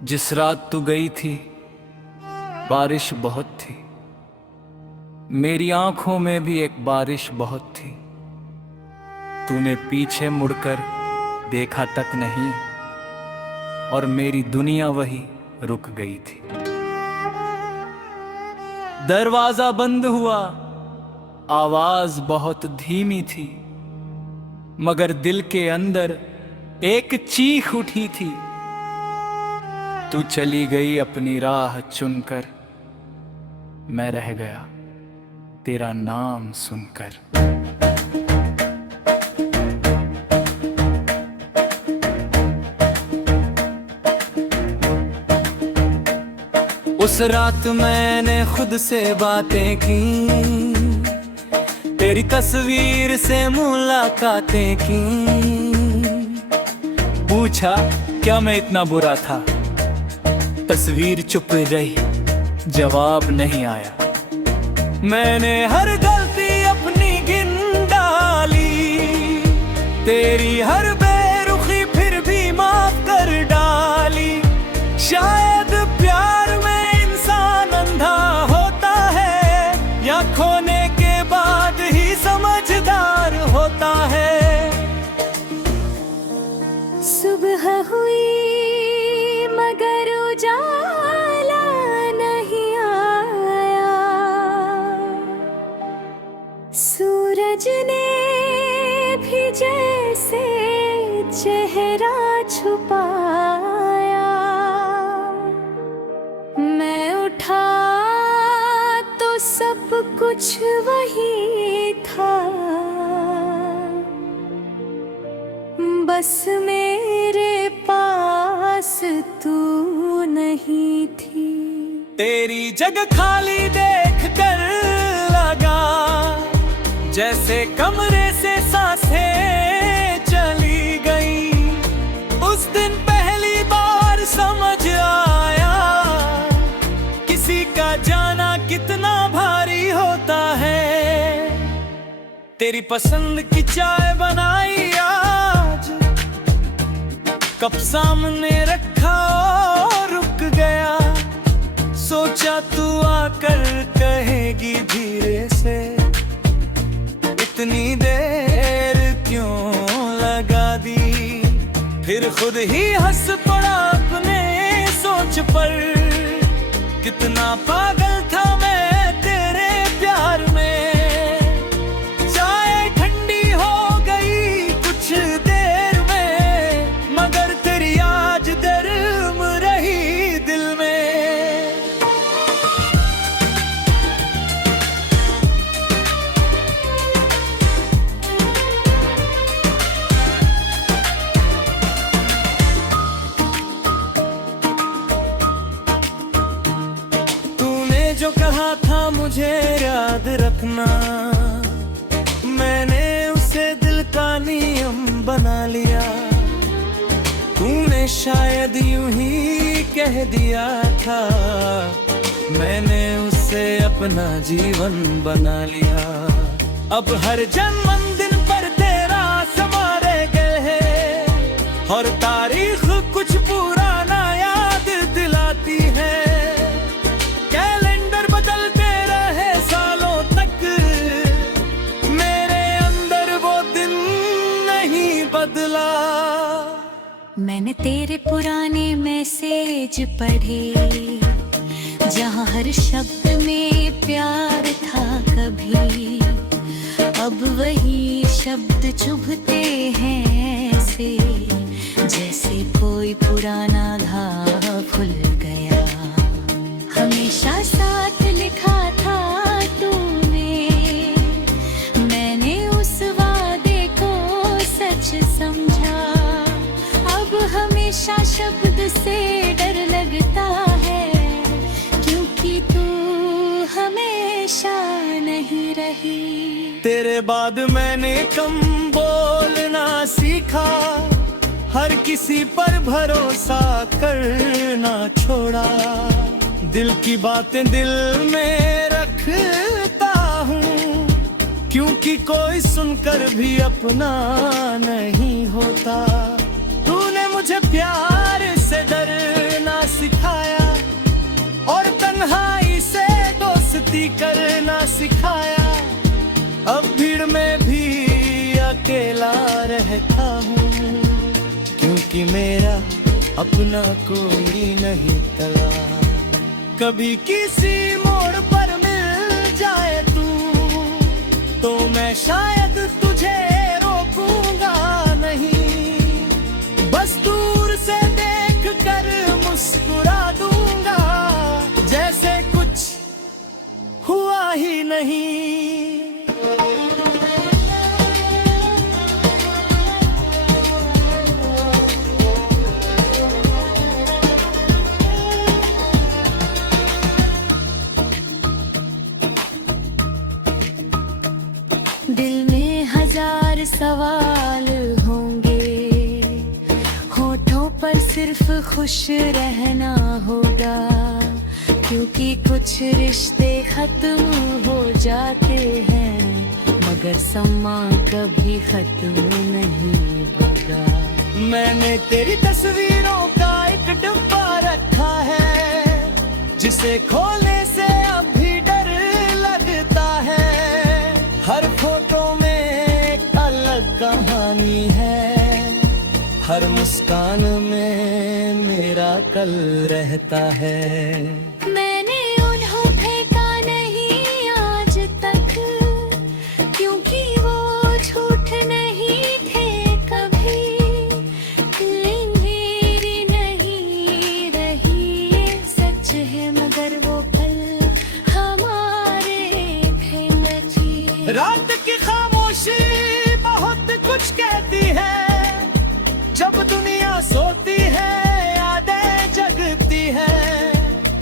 जिस रात तू गई थी बारिश बहुत थी, मेरी आंखों में भी एक बारिश बहुत थी। तूने पीछे मुड़कर देखा तक नहीं और मेरी दुनिया वही रुक गई थी। दरवाजा बंद हुआ, आवाज बहुत धीमी थी, मगर दिल के अंदर एक चीख उठी थी। तू चली गई अपनी राह चुनकर, मैं रह गया तेरा नाम सुनकर। उस रात मैंने खुद से बातें की, तेरी तस्वीर से मुलाकातें की। पूछा क्या मैं इतना बुरा था, तस्वीर चुप रही, जवाब नहीं आया। मैंने हर गलती अपनी गिन डाली, तेरी हर बेरुखी फिर भी माफ कर डाली। शायद प्यार में इंसान अंधा होता है, या खोने के बाद ही समझदार होता है। सुबह हुई मगर उजाला नहीं आया, सूरज ने भी जैसे चेहरा छुपाया। मैं उठा तो सब कुछ वही था, बस मेरे पास तू नहीं थी। तेरी जगह खाली देख कर लगा, जैसे कमरे से सांसें चली गई। उस दिन पहली बार समझ आया, किसी का जाना कितना भारी होता है। तेरी पसंद की चाय बनाई आज, कप सामने रखा और रुक गया। सोचा तू आकर कहेगी धीरे से, इतनी देर क्यों लगा दी। फिर खुद ही हंस पड़ा अपने सोच पर, कितना पागल था मैं तेरे प्यार में। चाय ठंडी हो गई कुछ देर में, मगर तेरी आज दर्द रही दिल में। तूने जो कहा था मुझे याद रखना, मैंने उसे दिल का नियम बना लिया। तूने शायद यूं ही कह दिया था, मैंने उसे अपना जीवन बना लिया। अब हर जन्मदिन पर तेरा समारे गए है, और तारीख कुछ पुराना याद दिलाती है। कैलेंडर बदलते रहे सालों तक, मेरे अंदर वो दिन नहीं बदला। मैंने तेरे पुराने मैसेज पढ़े, जहाँ हर शब्द में प्यार था कभी। अब वही शब्द चुभते हैं ऐसे, जैसे कोई पुराना घाव खुल गया। हमेशा साथ लिखा था तूने, मैंने उस वादे को सच समझा। अब हमेशा शब्द से डर लगता है, क्योंकि तू हमेशा नहीं रही। तेरे बाद मैंने कम बोलना सीखा, हर किसी पर भरोसा करना छोड़ा। दिल की बातें दिल में रखता हूँ, क्योंकि कोई सुनकर भी अपना नहीं होता। तूने मुझे प्यार से डरना दोस्ती करना सिखाया। अब भीड़ में भी अकेला रहता हूँ, क्योंकि मेरा अपना कोई नहीं टला। कभी किसी मोड़ पर मिल जाए तू, तो मैं शायद तुझे रोकूंगा नहीं, बस दूर से देख कर मुस्कुरा दूंगा, जैसे कुछ हुआ ही नहीं। दिल में हजार सवाल होंगे, होठों पर सिर्फ खुश रहना होगा, क्योंकि कुछ रिश्ते खत्म हो जाते हैं, मगर सम्मा कभी खत्म नहीं होगा। मैंने तेरी तस्वीरों का एक डिब्बा रखा है, जिसे खोलने से अब भी डर लगता है। हर फोटो में एक अलग कहानी है, हर मुस्कान में मेरा कल रहता है। मैंने उन्हें फेंका नहीं आज तक, क्योंकि वो झूठ नहीं थे कभी, मेरी नहीं रही ये सच है, मगर वो पल हमारे थे नची। रात की खामोशी बहुत कुछ कहती है, जब दुनिया सोती है यादें जगती है।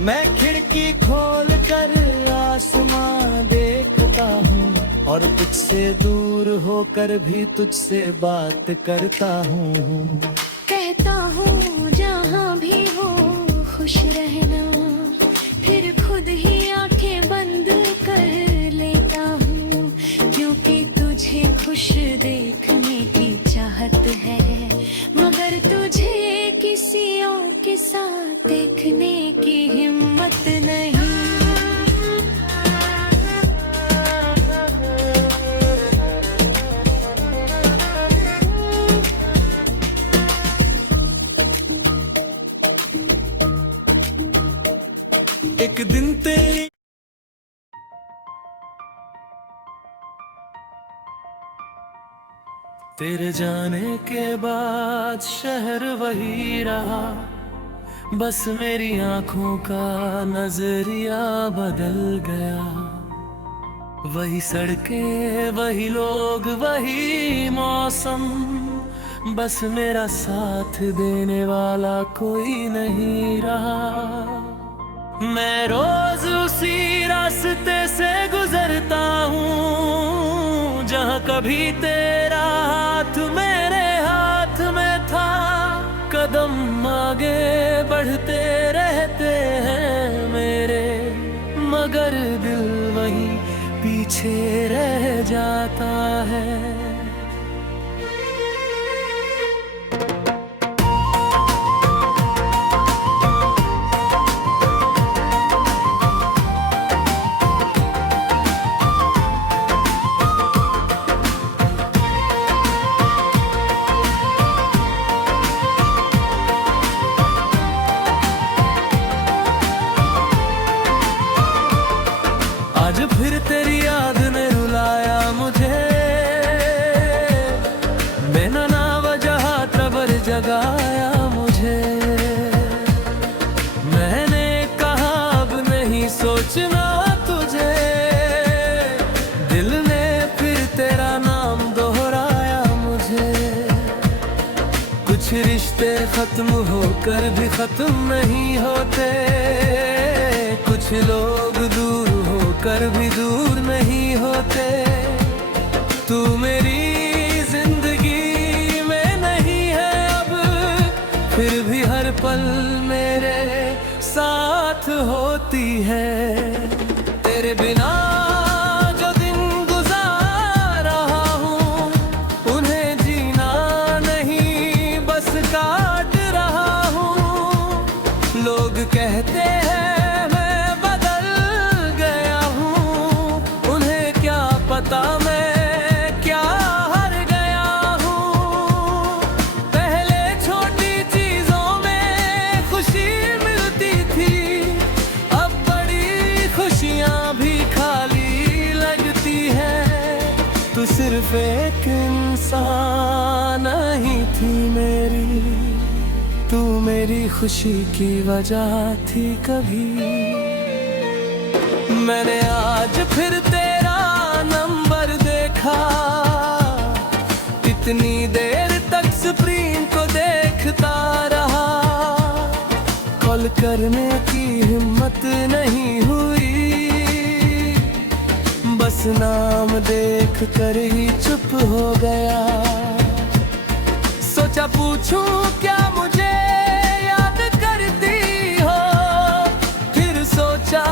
मैं खिड़की खोल कर आसमां देखता हूँ, और तुझसे दूर होकर भी तुझसे बात करता हूँ। कहता हूँ जहाँ भी हो खुश रहना, फिर खुद ही आंखें बंद कर लेता हूँ, क्योंकि तुझे खुश देखने की चाहत है, मगर तुझे किसी और के साथ देखने की हिम्मत नहीं। एक दिन तेरी तेरे जाने के बाद शहर वही रहा, बस मेरी आंखों का नजरिया बदल गया। वही सड़कें, वही लोग, वही मौसम, बस मेरा साथ देने वाला कोई नहीं रहा। मैं रोज उसी रास्ते से गुजरता हूँ, जहाँ कभी तेरा हाथ मेरे हाथ में था। कदम आगे बढ़ते रहते हैं मेरे, मगर दिल वहीं पीछे रह जाता है। आज फिर तेरी याद ने रुलाया मुझे, बिना ना वजह ट्रबल जगाया मुझे। मैंने कहा अब नहीं सोचना तुझे, दिल ने फिर तेरा नाम दोहराया मुझे। कुछ रिश्ते खत्म होकर भी खत्म नहीं होते, कुछ लोग दूर होकर भी दूर नहीं होते। तू मेरी जिंदगी में नहीं है अब, फिर भी हर पल मेरे साथ होती है। तेरे बिना जो दिन गुजार रहा हूँ, उन्हें जीना नहीं बस काट रहा हूँ। लोग कहते हैं मैं बदल गया हूँ, सिर्फ एक इंसान ही थी मेरी, तू मेरी खुशी की वजह थी कभी। मैंने आज फिर तेरा नंबर देखा, इतनी देर तक स्क्रीन को देखता रहा, कॉल करने की हिम्मत नहीं हुई, बस नाम देख कर ही चुप हो गया। सोचा पूछूं क्या मुझे याद करती हो, फिर सोचा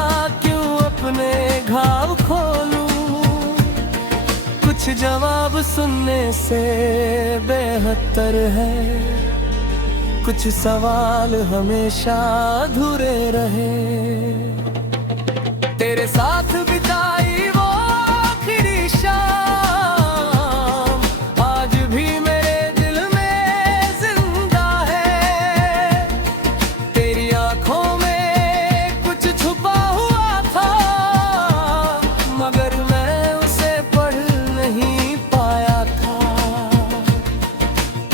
क्यों अपने घाव खोलूं, कुछ जवाब सुनने से बेहतर है कुछ सवाल हमेशा अधूरे रहे। तेरे साथ बिताई वो आखिरी शाम आज भी मेरे दिल में जिंदा है। तेरी आंखों में कुछ छुपा हुआ था, मगर मैं उसे पढ़ नहीं पाया था।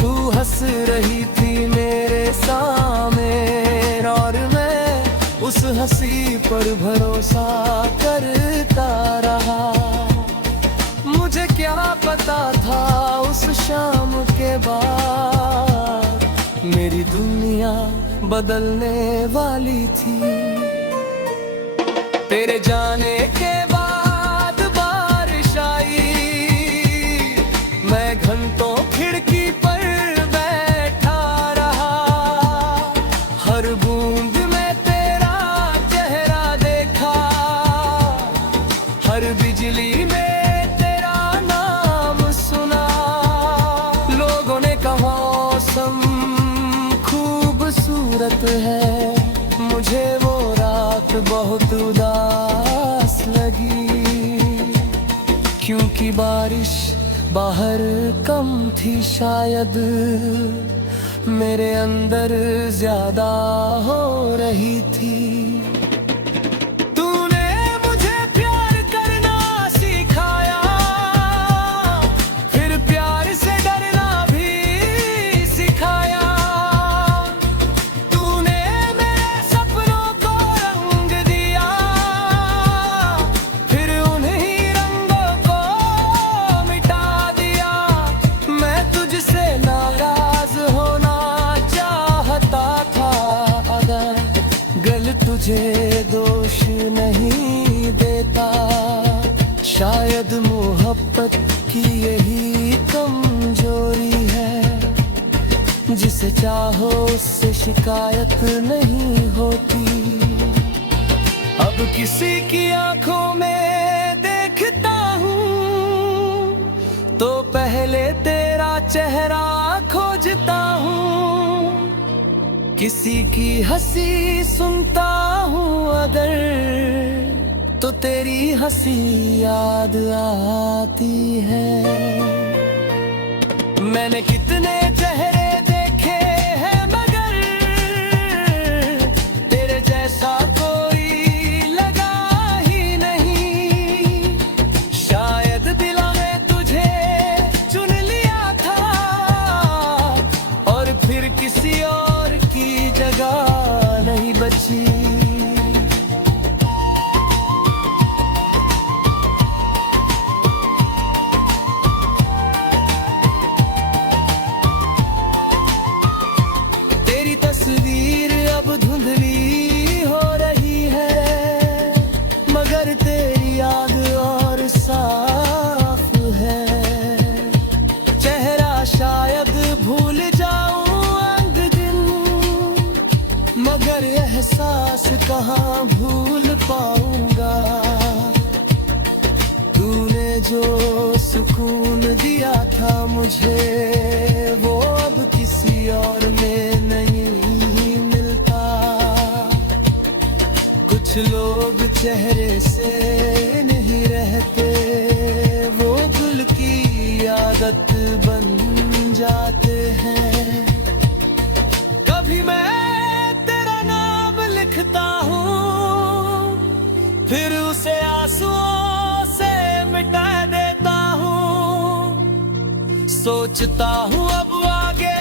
तू हंस रही थी मेरे सामने और मैं उस हंसी पर भरोसा करता रहा। मुझे क्या पता था उस शाम के बाद मेरी दुनिया बदलने वाली थी। तेरे जाने के बाद बारिश आई, मैं घंटों खिड़की पर बैठा रहा, हर बूंद में तेरा चेहरा देखा, हर बिजली में तेरा नाम सुना। लोगों ने कहा मौसम खूबसूरत है, मुझे वो रात बहुत उदास लगी, क्योंकि बारिश बाहर कम थी, शायद मेरे अंदर ज्यादा हो रही थी। तूने मुझे प्यार करना सिखाया, फिर प्यार से डरना भी सिखाया। तूने मेरे सपनों को रंग दिया, फिर उन्हीं रंगों को मिटा दिया। मैं तुझसे नाराज होना चाहता था, अगर तुझे दोष नहीं देता। शायद मोहब्बत की यही कमजोरी है, जिसे चाहो उससे शिकायत नहीं होती। अब किसी की आंखों में देखता हूँ तो पहले तेरा चेहरा खोजता हूँ, किसी की हंसी सुनता हूँ अगर तो तेरी हंसी याद आती है। मैंने कितने चेहरे देखे हैं मगर तेरे जैसा कोई लगा ही नहीं। शायद दिलों ने तुझे चुन लिया था और फिर किसी और की जगह नहीं बची। तेरी तस्वीर अब धुंधली हो रही है, मगर तेरी याद और साफ है। चेहरा शायद भूल जाऊं अंग दिन, मगर एहसास कहाँ भूल पाऊंगा। तूने जो सुकून दिया था मुझे, वो अब किसी और में नहीं मिलता। कुछ लोग चेहरे से नहीं रहते, वो गुल की आदत बन जाते हैं। कभी मैं तेरा नाम लिखता हूँ, फिर उसे आंसुओं से मिटा देता हूँ। सोचता हूँ अब आगे